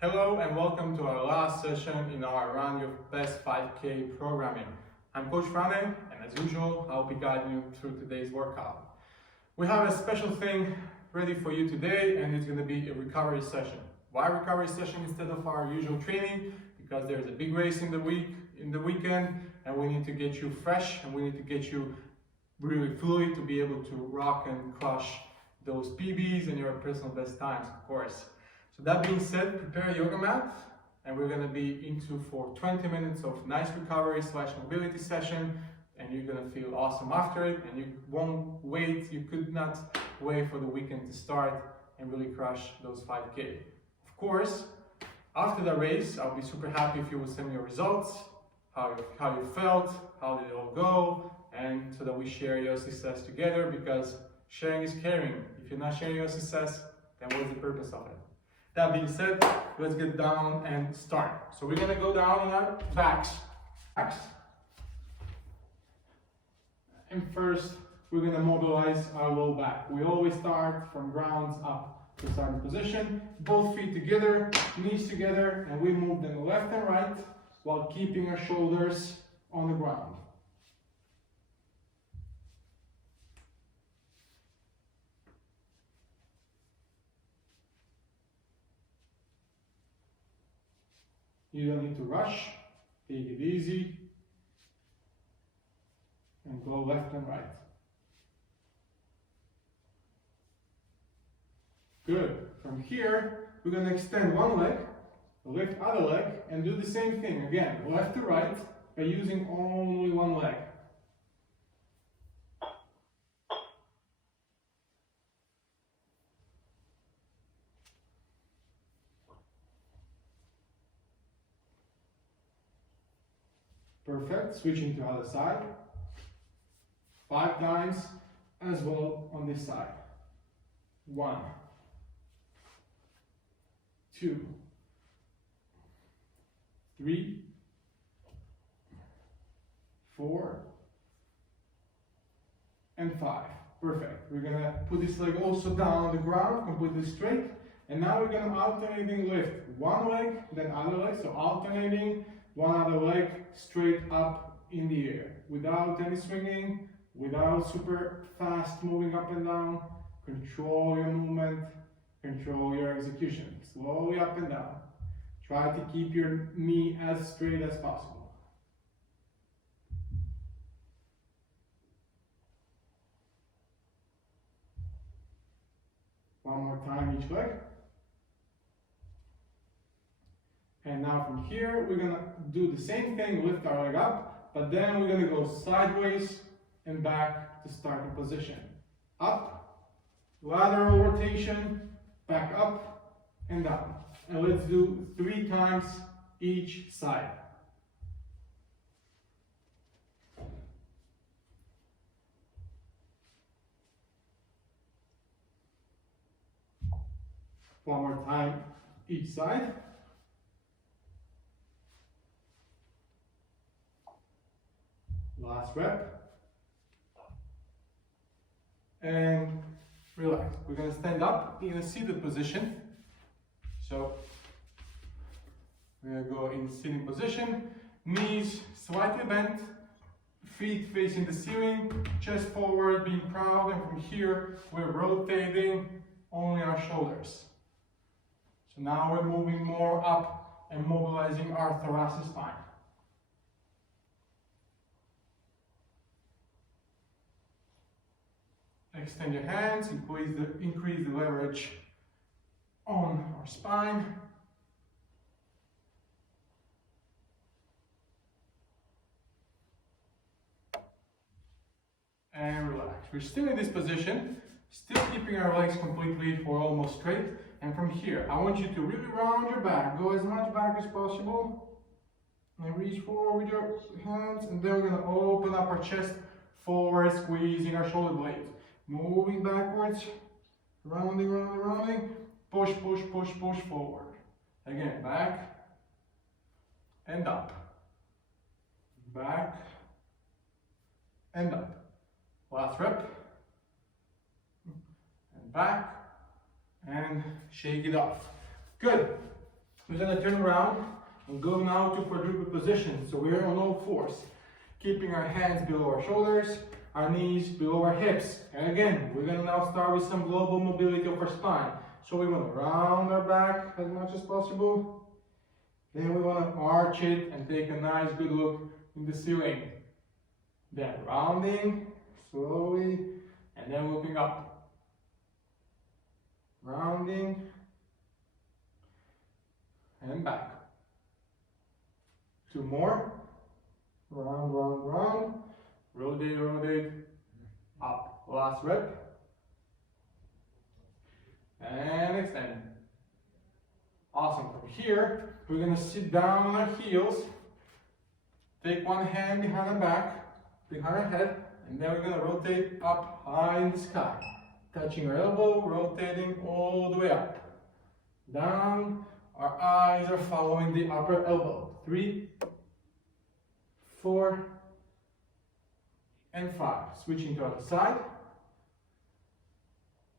Hello and welcome to our last session in our Run Your Best 5K programming. I'm Coach Frane and as usual, I'll be guiding you through today's workout. We have a special thing ready for you today and it's going to be a recovery session. Why recovery session instead of our usual training? Because there's a big race in the weekend and we need to get you fresh and we need to get you really fluid to be able to rock and crush those PBs and your personal best times, of course. So that being said, prepare a yoga mat and we're going to be into for 20 minutes of nice recovery / mobility session and you're going to feel awesome after it and you won't wait, you could not wait for the weekend to start and really crush those 5K. Of course, after the race, I'll be super happy if you would send me your results, how you felt, how did it all go, and so that we share your success together because sharing is caring. If you're not sharing your success, then what's the purpose of it? That being said, let's get down and start. So we're gonna go down on our backs. And first, we're gonna mobilize our low back. We always start from grounds up to starting position. Both feet together, knees together, and we move them left and right while keeping our shoulders on the ground. You don't need to rush, take it easy, and go left and right. Good. From here, we're going to extend one leg, lift other leg, and do the same thing again, left to right, by using only one leg. Perfect. Switching to other side. 5 times as well on this side. 1, 2, 3, 4, and 5. Perfect. We're gonna put this leg also down on the ground, completely straight. And now we're gonna alternating lift. One leg, then other leg. So alternating one other leg straight up in the air. Without any swinging, without super fast moving up and down. Control your movement, control your execution. Slowly up and down. Try to keep your knee as straight as possible. One more time each leg. And now from here, we're gonna do the same thing, lift our leg up, but then we're gonna go sideways and back to starting position. Up, lateral rotation, back up and down. And let's do 3 times each side. One more time each side. Last rep. And relax. We're going to stand up in a seated position. So we're going to go in sitting position. Knees slightly bent. Feet facing the ceiling. Chest forward, being proud. And from here, we're rotating only our shoulders. So now we're moving more up and mobilizing our thoracic spine. Extend your hands, increase the leverage on our spine. And relax. We're still in this position, still keeping our legs completely or almost straight. And from here, I want you to really round your back. Go as much back as possible. And reach forward with your hands. And then we're going to open up our chest forward, squeezing our shoulder blades. Moving backwards, rounding, push forward. Again, back and up. Back and up. Last rep. And back and shake it off. Good. We're gonna turn around and go now to quadruple position. So we're on all fours, keeping our hands below our shoulders, our knees below our hips. And again, we're gonna now start with some global mobility of our spine. So we wanna round our back as much as possible. Then we wanna arch it and take a nice good look in the ceiling. Then rounding slowly and then looking up. Rounding and back. 2 more. Round, round, round. Rotate, rotate. Up. Last rep. And extend. Awesome. From here, we're going to sit down on our heels. Take one hand behind our back, behind our head, and then we're going to rotate up high in the sky. Touching our elbow, rotating all the way up. Down. Our eyes are following the upper elbow. 3, 4, and 5. Switching to other side.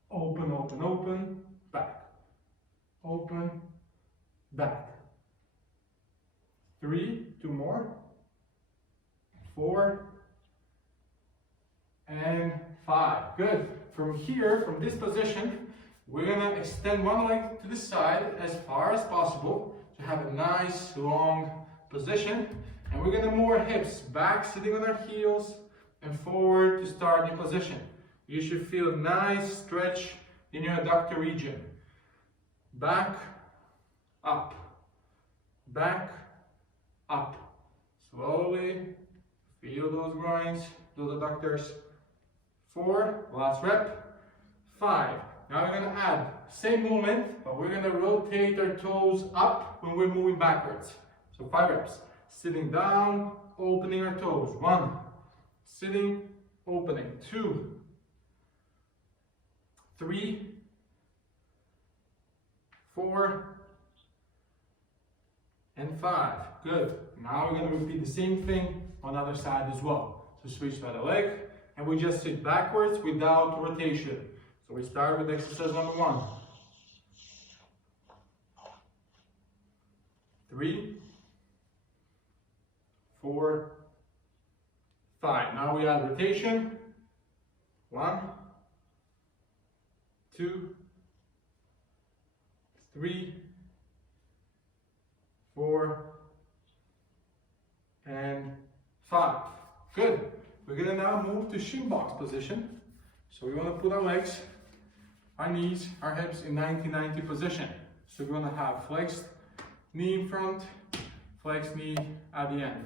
Open, open, open, back. Open, back. 3, 2 more. 4, and 5. Good. From here, from this position, we're gonna extend one leg to the side as far as possible to have a nice long position. And we're gonna move our hips back, sitting on our heels, and forward to start the position. You should feel a nice stretch in your adductor region. Back, up, back, up. Slowly, feel those groins, those adductors. 4, last rep. 5. Now we're going to add same movement, but we're going to rotate our toes up when we're moving backwards. So 5 reps. Sitting down, opening our toes. 1. Sitting, opening. 2. 3. 4. And 5. Good. Now we're going to repeat the same thing on the other side as well. So switch to the other leg, and we just sit backwards without rotation. So we start with exercise number 1. 3, 4, 5. Now we add rotation. 1, 2, 3, 4, and 5. Good. We're going to now move to shin box position. So we want to put our legs, our knees, our hips in 90-90 position. So we're going to have flexed knee in front, flexed knee at the end.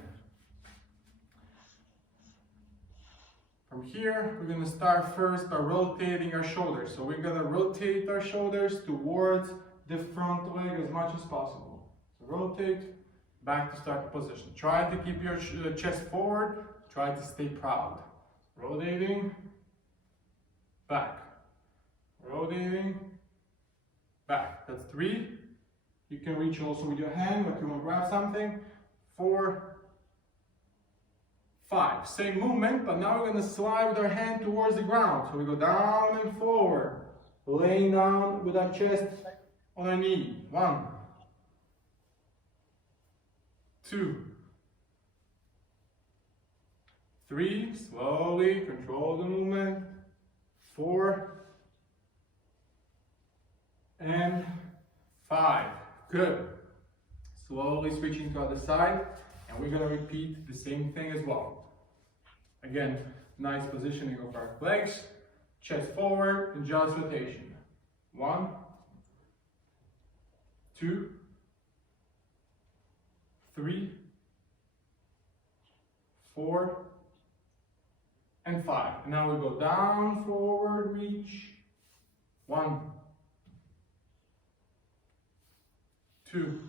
From here, we're going to start first by rotating our shoulders. So we're going to rotate our shoulders towards the front leg as much as possible. So rotate, back to start the position. Try to keep your chest forward. Try to stay proud. Rotating, back. Rotating, back. That's 3. You can reach also with your hand, like you want to grab something. 4, 5. Same movement, but now we're going to slide with our hand towards the ground. So we go down and forward, laying down with our chest on our knee. 1, 2, 3, slowly control the movement. 4, and 5. Good. Slowly switching to the other side, and we're going to repeat the same thing as well. Again, nice positioning of our legs, chest forward, and just rotation. 1, 2, 3, 4, and 5. And now we go down, forward, reach. 1, 2,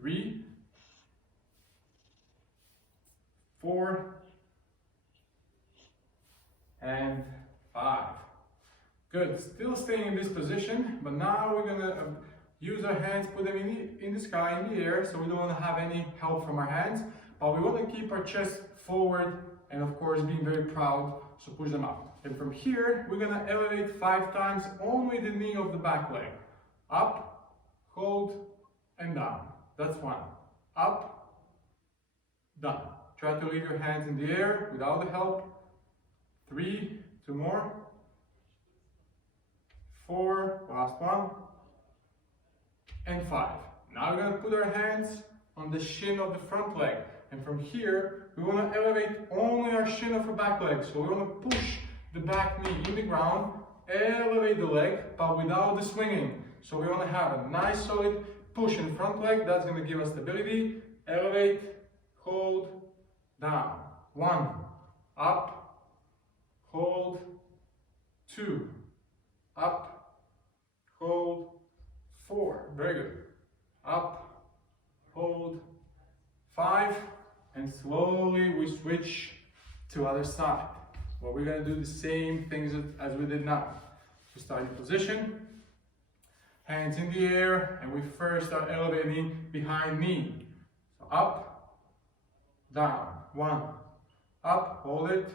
3, 4, and 5. Good. Still staying in this position, but now we're going to use our hands, put them in the sky, in the air, so we don't want to have any help from our hands. But we want to keep our chest forward and of course being very proud, so push them up. And from here, we're going to elevate 5 times only the knee of the back leg. Up, hold, and down. That's 1. Up, down. Try to leave your hands in the air without the help. 3, 2 more. 4, last one. And 5. Now we're going to put our hands on the shin of the front leg. And from here, we want to elevate only our shin of our back leg. So we want to push the back knee in the ground, elevate the leg, but without the swinging. So we want to have a nice solid push in front leg. That's going to give us stability. Elevate, hold, down. 1, up, hold, 2, up, hold, 4. Very good. Up, hold, 5, and slowly we switch to other side. Well, we're going to do the same things as we did now. So starting position, hands in the air, and we first start elevating behind knee. So up, down, 1, up, hold it,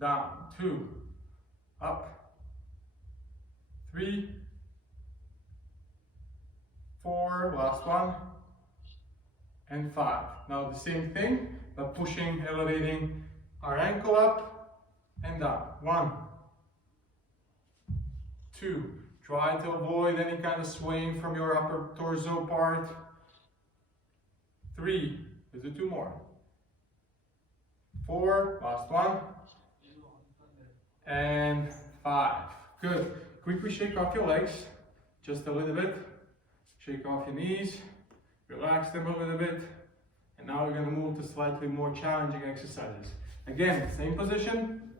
down, 2, up, 3, 4, last one, and 5. Now the same thing, but pushing, elevating our ankle up and down. 1, 2. Try to avoid any kind of swaying from your upper torso part. 3. Let's do 2 more. 4, last one, and 5. Good. Quickly shake off your legs, just a little bit. Shake off your knees, relax them a little bit, and now we're going to move to slightly more challenging exercises. Again, same position.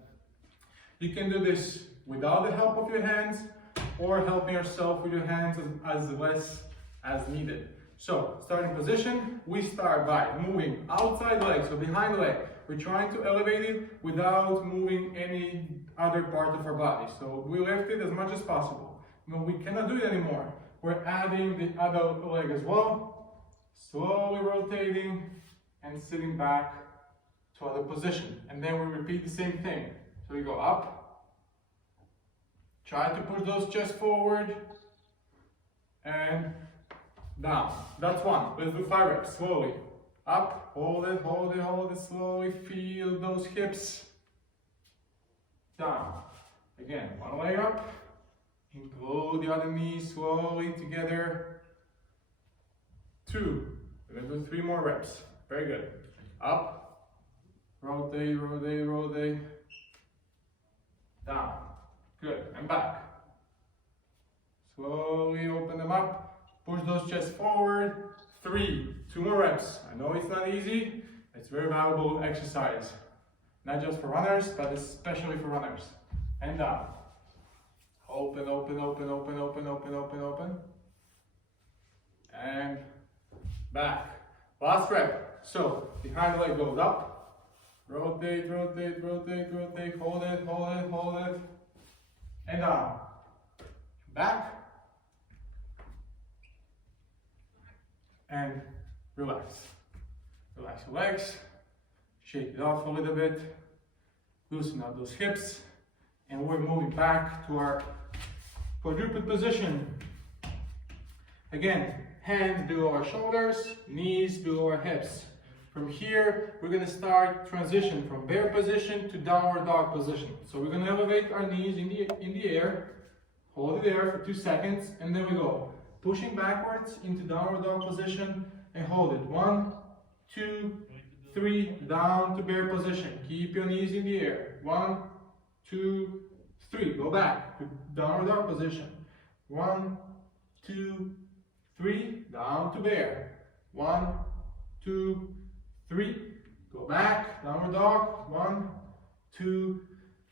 You can do this without the help of your hands, or helping yourself with your hands as less as needed. So, starting position, we start by moving outside leg, so behind leg. We're trying to elevate it without moving any other part of our body. So we lift it as much as possible. When we cannot do it anymore, we're adding the other leg as well, slowly rotating and sitting back to other position. And then we repeat the same thing. So we go up, try to push those chests forward, and down. That's 1. Let's do 5 reps, slowly. Up, hold it, hold it, hold it, slowly feel those hips. Down. Again, 1 leg up. Include the other knee slowly together. 2. We're going to do 3 more reps. Very good. Up. Rotate, rotate, rotate. Down. Good. And back. Slowly open them up. Push those chests forward. 3. 2 more reps. I know it's not easy. It's very valuable exercise. Not just for runners, but especially for runners. And down. Open, open, open, open, open, open, open, open. And back. Last rep. So, behind leg goes up. Rotate, rotate, rotate, rotate. Hold it, hold it, hold it. And down. Back. And relax. Relax your legs. Shake it off a little bit. Loosen up those hips. And we're moving back to our quadruped position. Again, hands below our shoulders, knees below our hips. From here, we're going to start transition from bear position to downward dog position. So we're going to elevate our knees in the air, hold it there for 2 seconds, and then we go pushing backwards into downward dog position and hold it. 1, 2, 3, down to bear position. Keep your knees in the air. 1, 2, 3. Go back to downward dog position. 1, 2, 3. Down to bear. 1, 2, 3. Go back. Downward dog. 1, 2,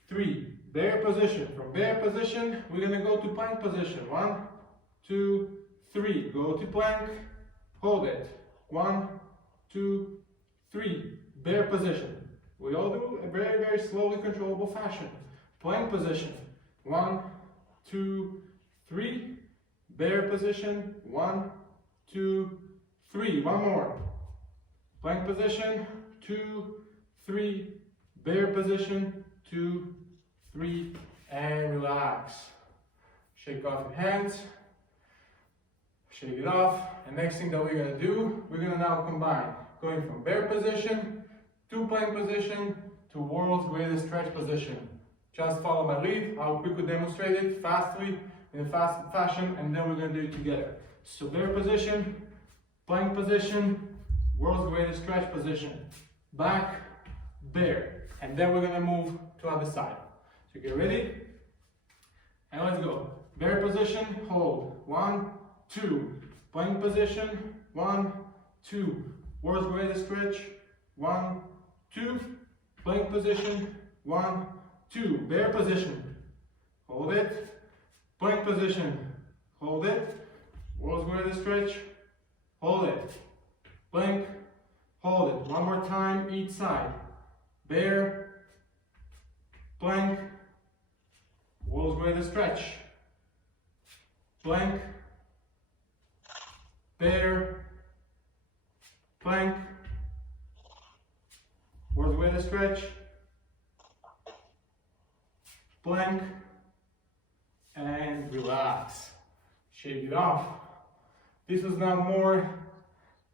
3. Bear position. From bear position, we're going to go to plank position. 1, 2, 3. Go to plank. Hold it. 1, 2, 3. Bear position. We all do a very, very slowly controllable fashion. Plank position. 1, 2, 3. Bear position. 1, 2, 3. One more. Plank position. 2, 3. Bear position. 2, 3. And relax. Shake off your hands. Shake it off. And next thing that we're gonna do, we're gonna now combine going from bear position to plank position to world's greatest stretch position. Just follow my lead. I'll quickly demonstrate it fastly in a fast fashion, and then we're gonna do it together. So bear position, plank position, world's greatest stretch position, back, bear, and then we're gonna move to other side. So get ready, and let's go. Bear position, hold, 1, 2. Plank position, 1, 2. World's greatest stretch, 1, 2. Plank position, 1, 2. Bear position, hold it. Plank position, hold it. World's greatest stretch, hold it. Plank, hold it. One more time, each side. Bear, plank, world's greatest stretch. Plank, bear, plank, world's greatest stretch. Plank, and relax. Shake it off. This was now more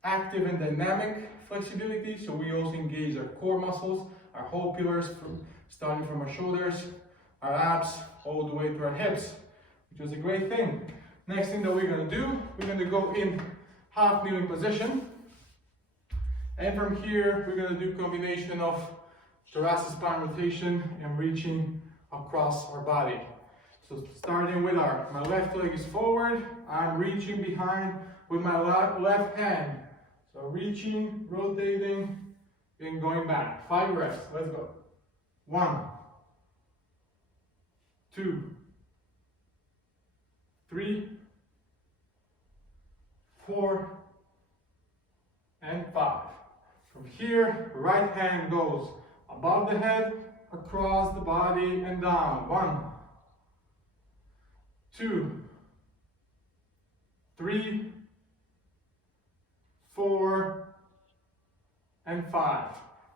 active and dynamic flexibility, so we also engage our core muscles, our whole pillars, starting from our shoulders, our abs, all the way to our hips, which was a great thing. Next thing that we're going to do, we're going to go in half kneeling position, and from here we're going to do combination of thoracic spine rotation and reaching across our body. So starting with my left leg is forward, I'm reaching behind with my left hand. So reaching, rotating, and going back. 5 reps, let's go. 1, 2, 3, 4, and 5. From here, right hand goes above the head, across the body, and down. 1, 2, 3, 4, and 5.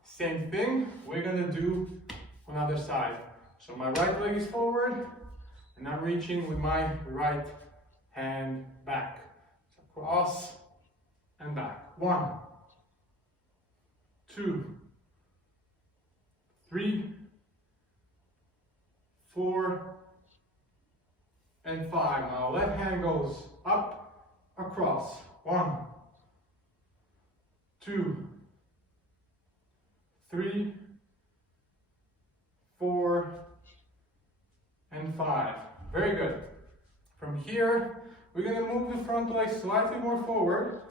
Same thing, we're gonna do on the other side. So my right leg is forward, and I'm reaching with my right hand back. So cross and back. 1, 2, 3, 4, and 5. Now left hand goes up, across. 1, 2, 3, 4, and 5. Very good. From here, we're going to move the front leg slightly more forward,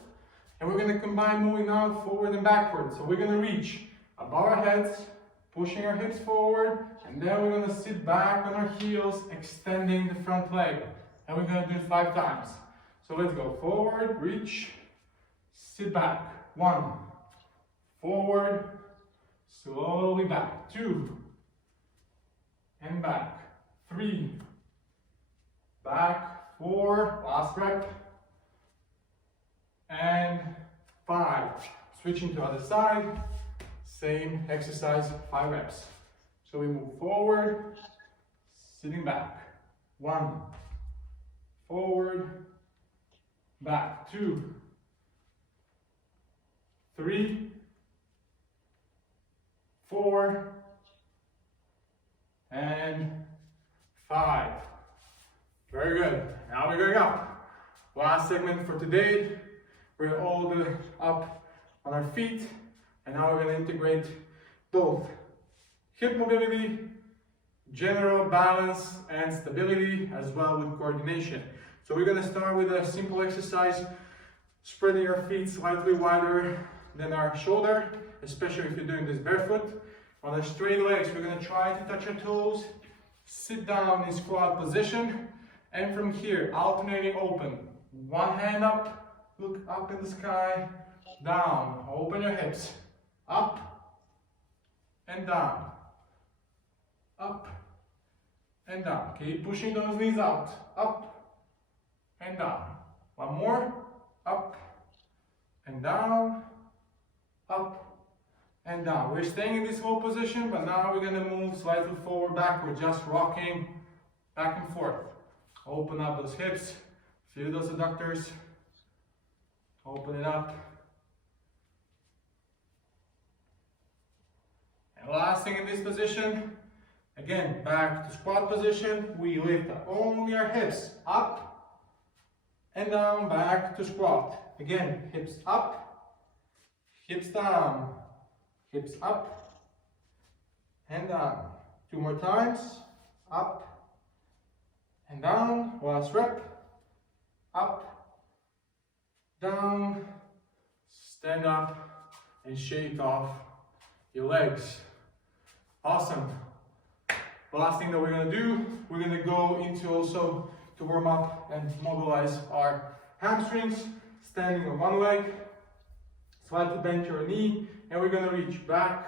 and we're going to combine moving now forward and backward. So we're going to reach above our heads, pushing our hips forward, and then we're going to sit back on our heels, extending the front leg. And we're going to do it 5 times. So let's go forward, reach, sit back. 1, forward, slowly back. 2, and back. 3, back. 4, last rep. And 5. Switching to other side. Same exercise, 5 reps. So we move forward, sitting back. 1, forward, back. 2, 3, 4, and 5. Very good. Now we're going up. Last segment for today. We're all up on our feet, and now we're going to integrate both hip mobility, general balance and stability, as well with coordination. So we're going to start with a simple exercise, spreading our feet slightly wider than our shoulder, especially if you're doing this barefoot. On our straight legs, we're going to try to touch our toes, sit down in squat position, and from here, alternating open. One hand up, look up in the sky, down, open your hips, up and down, up and down. Keep pushing those knees out, up and down. One more, up and down, up and down. We're staying in this whole position, but now we're gonna move slightly forward, backward, just rocking back and forth. Open up those hips, feel those adductors, Open it up. And last thing in this position, again, back to squat position. We lift only our hips up and down, back to squat. Again, hips up, hips down, hips up and down. 2 more times, up and down. Last rep, up, down, stand up and shake off your legs. Awesome. The last thing that we're gonna do, we're gonna go into also to warm up and mobilize our hamstrings, standing on one leg, slightly bend your knee, and we're gonna reach back,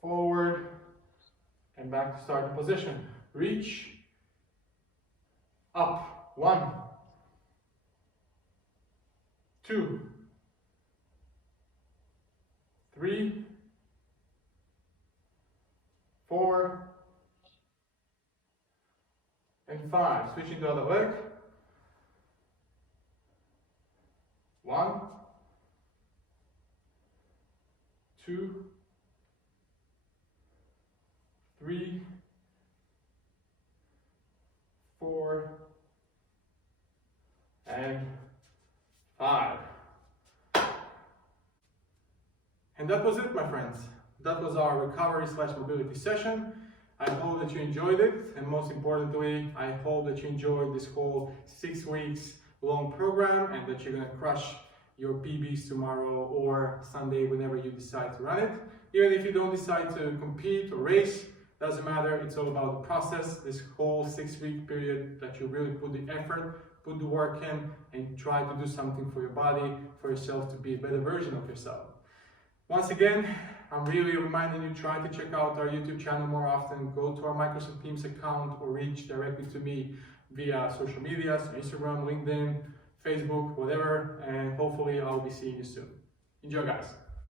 forward, and back to starting position. Reach, up, 1, 2, 3, 4, and 5. Switching to the other leg. 1, 2, 3, 4, and 5. And that was it, my friends. That was our recovery/mobility session. I hope that you enjoyed it, and most importantly, I hope that you enjoyed this whole 6 weeks long program and that you're gonna crush your PBs tomorrow or Sunday whenever you decide to run it. Even if you don't decide to compete or race, doesn't matter, it's all about the process, this whole 6-week period that you really put the effort, put the work in, and try to do something for your body, for yourself, to be a better version of yourself. Once again, I'm really reminding you, try to check out our YouTube channel more often, go to our Microsoft Teams account or reach directly to me via social media, so Instagram, LinkedIn, Facebook, whatever, and hopefully I'll be seeing you soon. Enjoy, guys.